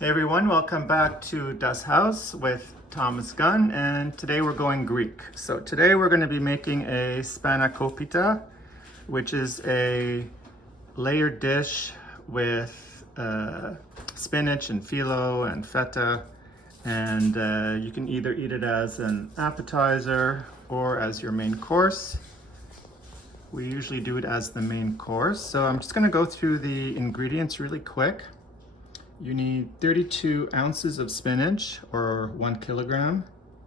Hey everyone, welcome back to Das Haus with Thomas Gunn, and today we're going Greek. So today we're going to be making a spanakopita, which is a layered dish with spinach and phyllo and feta, and you can either eat it as an appetizer or as your main course. We usually do it as the main course, so I'm just going to go through the ingredients really quick. You need 32 ounces of spinach, or 1 kilogram,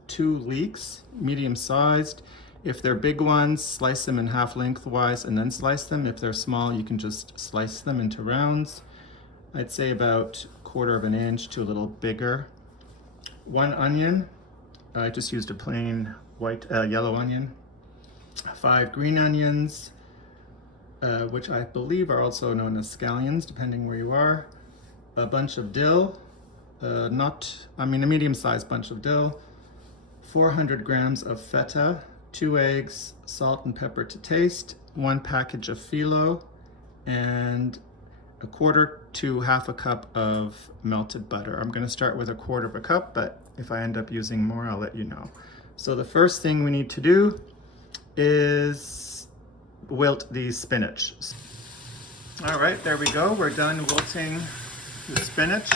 2 leeks, medium sized. If they're big ones, slice them in half lengthwise and then slice them. If they're small, you can just slice them into rounds. I'd say about 1/4 of an inch to a little bigger. 1 onion, I just used a plain yellow onion. 5 green onions, which I believe are also known as scallions, depending where you are. A bunch of dill, a medium-sized bunch of dill, 400 grams of feta, 2 eggs, salt and pepper to taste, 1 package of phyllo, and 1/4 to half a cup of melted butter. I'm going to start with 1/4 of a cup, but if I end up using more, I'll let you know. So the first thing we need to do is wilt the spinach. All right, there we go. We're done wilting the spinach,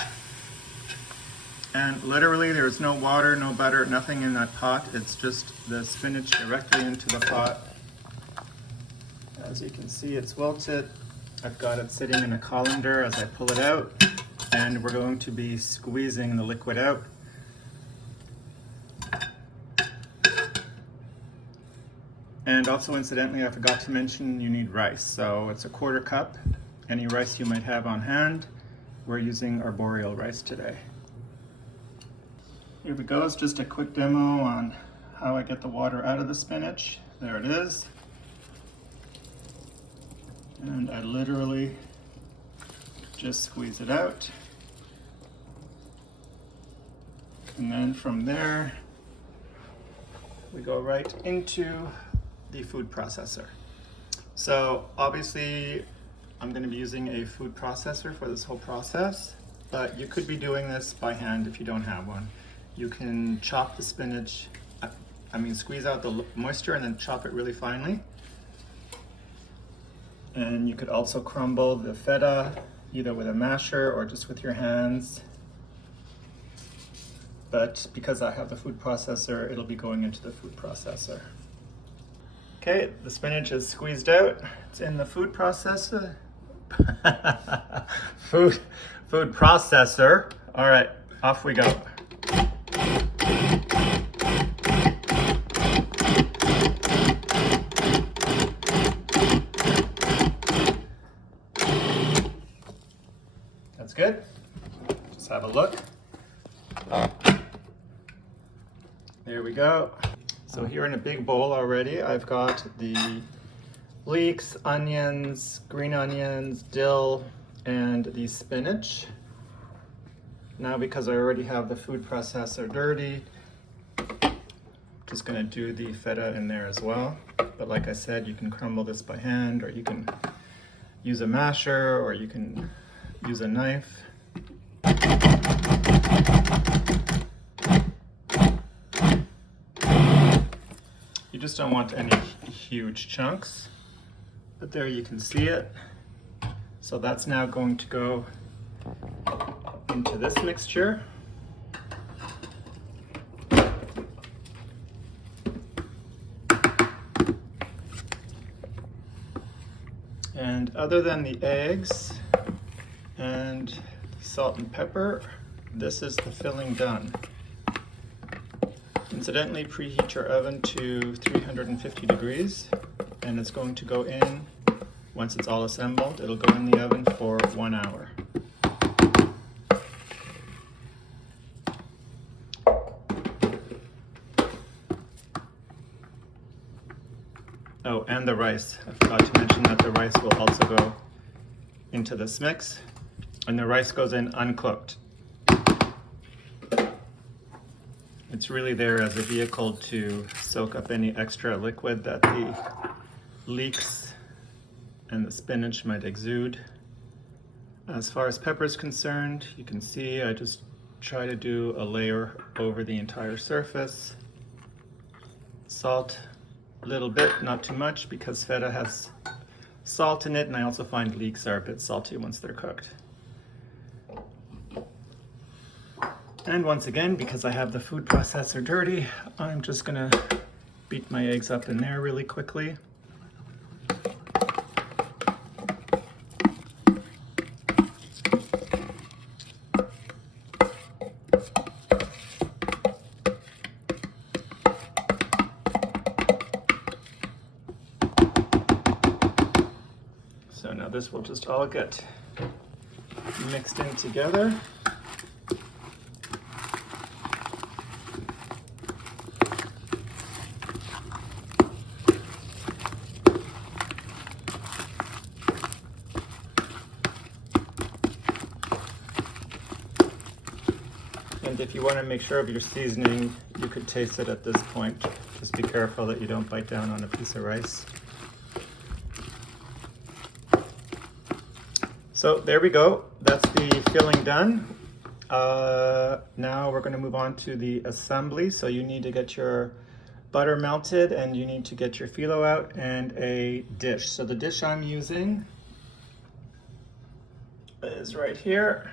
and literally there's no water, no butter, nothing in that pot. It's just the spinach directly into the pot. As you can see, it's wilted. I've got it sitting in a colander as I pull it out, and we're going to be squeezing the liquid out. And also, incidentally, I forgot to mention you need rice. So it's 1/4 cup, any rice you might have on hand. We're using arboreal rice today. Here we go, it's just a quick demo on how I get the water out of the spinach. There it is. And I literally just squeeze it out. And then from there, we go right into the food processor. So obviously, I'm going to be using a food processor for this whole process, but you could be doing this by hand if you don't have one. You can chop the spinach, squeeze out the moisture and then chop it really finely. And you could also crumble the feta either with a masher or just with your hands. But because I have the food processor, it'll be going into the food processor. Okay, the spinach is squeezed out. It's in the food processor. food processor. All right, off we go. That's good. Just have a look. There we go. So here in a big bowl already, I've got the leeks, onions, green onions, dill, and the spinach. Now, because I already have the food processor dirty, just gonna do the feta in there as well. But like I said, you can crumble this by hand, or you can use a masher, or you can use a knife. You just don't want any huge chunks. But there you can see it. So that's now going to go into this mixture. And other than the eggs and salt and pepper, this is the filling done. Incidentally, preheat your oven to 350 degrees. And it's going to go in, once it's all assembled, it'll go in the oven for 1 hour. Oh, and the rice. I forgot to mention that the rice will also go into this mix, and the rice goes in uncooked. It's really there as a vehicle to soak up any extra liquid that the leeks and the spinach might exude. As far as pepper is concerned, you can see I just try to do a layer over the entire surface. Salt, a little bit, not too much, because feta has salt in it, and I also find leeks are a bit salty once they're cooked. And once again, because I have the food processor dirty, I'm just gonna beat my eggs up in there really quickly. So now this will just all get mixed in together. And if you want to make sure of your seasoning, you could taste it at this point. Just be careful that you don't bite down on a piece of rice. So there we go. That's the filling done. Now we're going to move on to the assembly. So you need to get your butter melted, and you need to get your phyllo out, and a dish. So the dish I'm using is right here.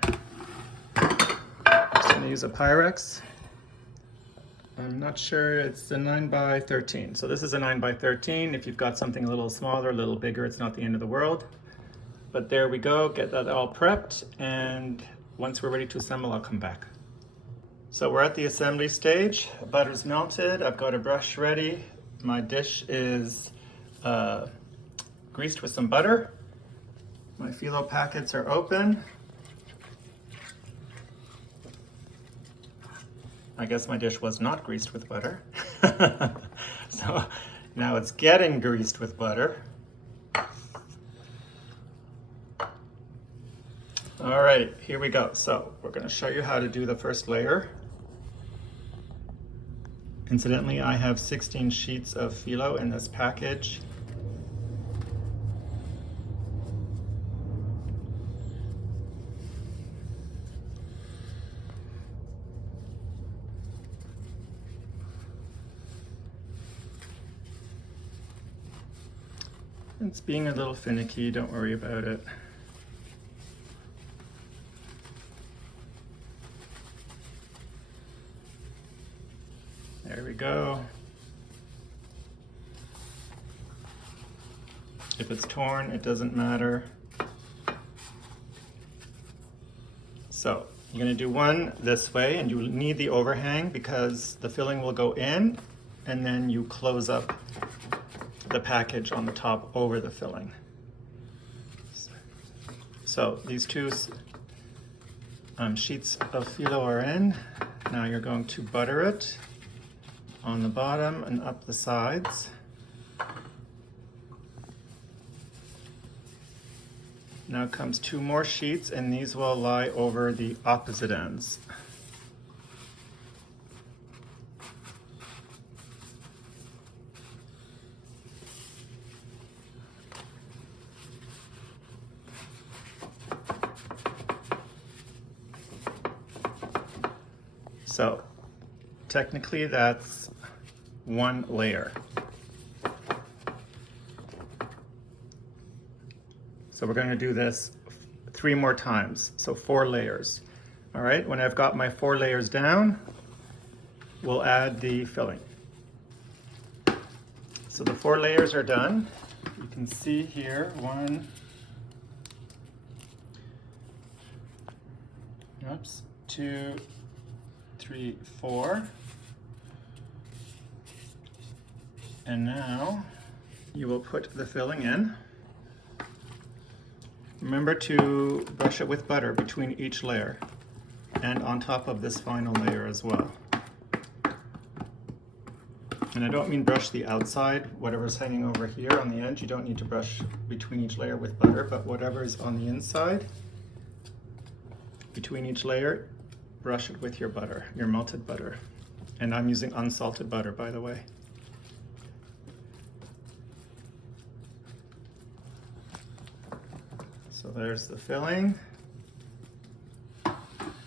I'm going to use a Pyrex. I'm not sure, it's a 9x13. So this is a 9x13. If you've got something a little smaller, a little bigger, it's not the end of the world. But there we go, get that all prepped, and once we're ready to assemble, I'll come back. So we're at the assembly stage. Butter's melted, I've got a brush ready. My dish is greased with some butter. My phyllo packets are open. I guess my dish was not greased with butter. So now it's getting greased with butter. All right, here we go. So we're going to show you how to do the first layer. Incidentally, I have 16 sheets of phyllo in this package. It's being a little finicky, don't worry about it. There we go. If it's torn, it doesn't matter. So you're going to do one this way, and you will need the overhang because the filling will go in, and then you close up the package on the top over the filling. So these two sheets of phyllo are in. Now you're going to butter it on the bottom and up the sides. Now comes two more sheets, and these will lie over the opposite ends. So technically that's one layer. So we're going to do this 3 more times, so 4 layers. All right, when I've got my 4 layers down, we'll add the filling. So the 4 layers are done. You can see here, 2, 3, 4. And now you will put the filling in. Remember to brush it with butter between each layer and on top of this final layer as well. And I don't mean brush the outside, whatever's hanging over here on the end. You don't need to brush between each layer with butter, but whatever is on the inside, between each layer, brush it with your butter, your melted butter. And I'm using unsalted butter, by the way. So there's the filling.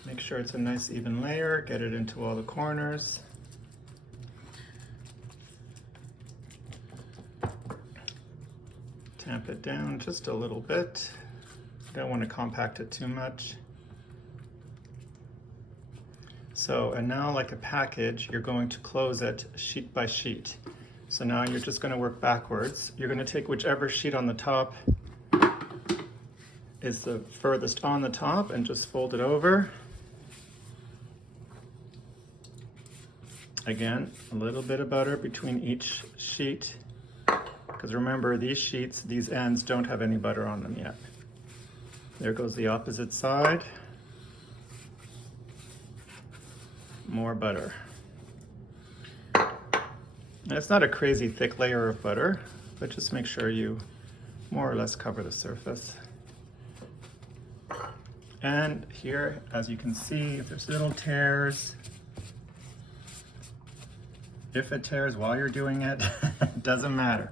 Make sure it's a nice even layer, get it into all the corners. Tamp it down just a little bit. You don't want to compact it too much. So, and now like a package, you're going to close it sheet by sheet. So now you're just going to work backwards. You're going to take whichever sheet on the top is the furthest on the top and just fold it over. Again, a little bit of butter between each sheet, because remember, these sheets, these ends don't have any butter on them yet. There goes the opposite side. More butter. And it's not a crazy thick layer of butter, but just make sure you more or less cover the surface. And here, as you can see, if there's little tears, if it tears while you're doing it, it doesn't matter.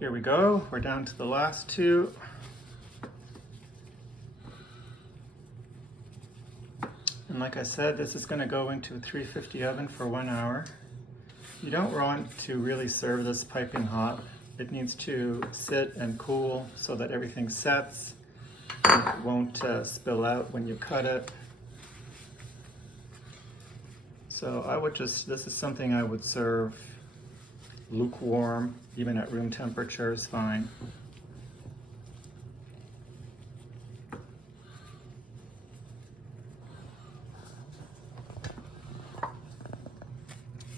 Here we go, we're down to the last two. And like I said, this is going to go into a 350 oven for 1 hour. You don't want to really serve this piping hot. It needs to sit and cool so that everything sets and it won't spill out when you cut it. So I would just, this is something I would serve lukewarm, even at room temperature is fine.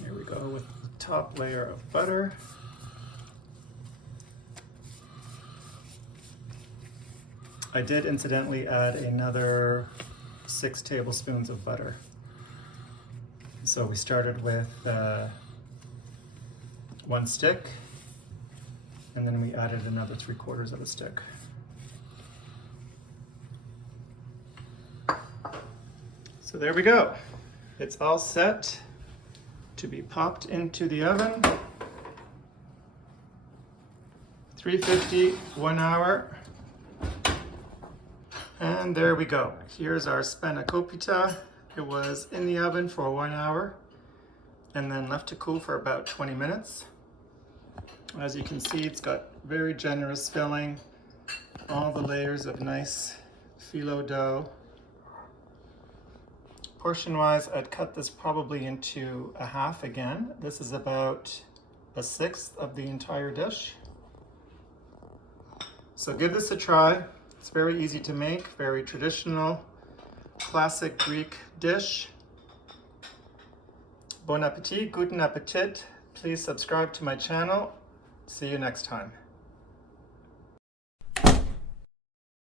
Here we go with the top layer of butter. I did incidentally add another 6 tablespoons of butter. So we started with 1 stick, and then we added another 3/4 of a stick. So there we go. It's all set to be popped into the oven. 350, 1 hour. And there we go. Here's our spanakopita. It was in the oven for 1 hour and then left to cool for about 20 minutes. As you can see, it's got very generous filling, all the layers of nice phyllo dough. Portion-wise, I'd cut this probably into a half again. This is about 1/6 of the entire dish. So give this a try. It's very easy to make, very traditional, classic Greek dish. Bon appetit, guten appetit. Please subscribe to my channel. See you next time.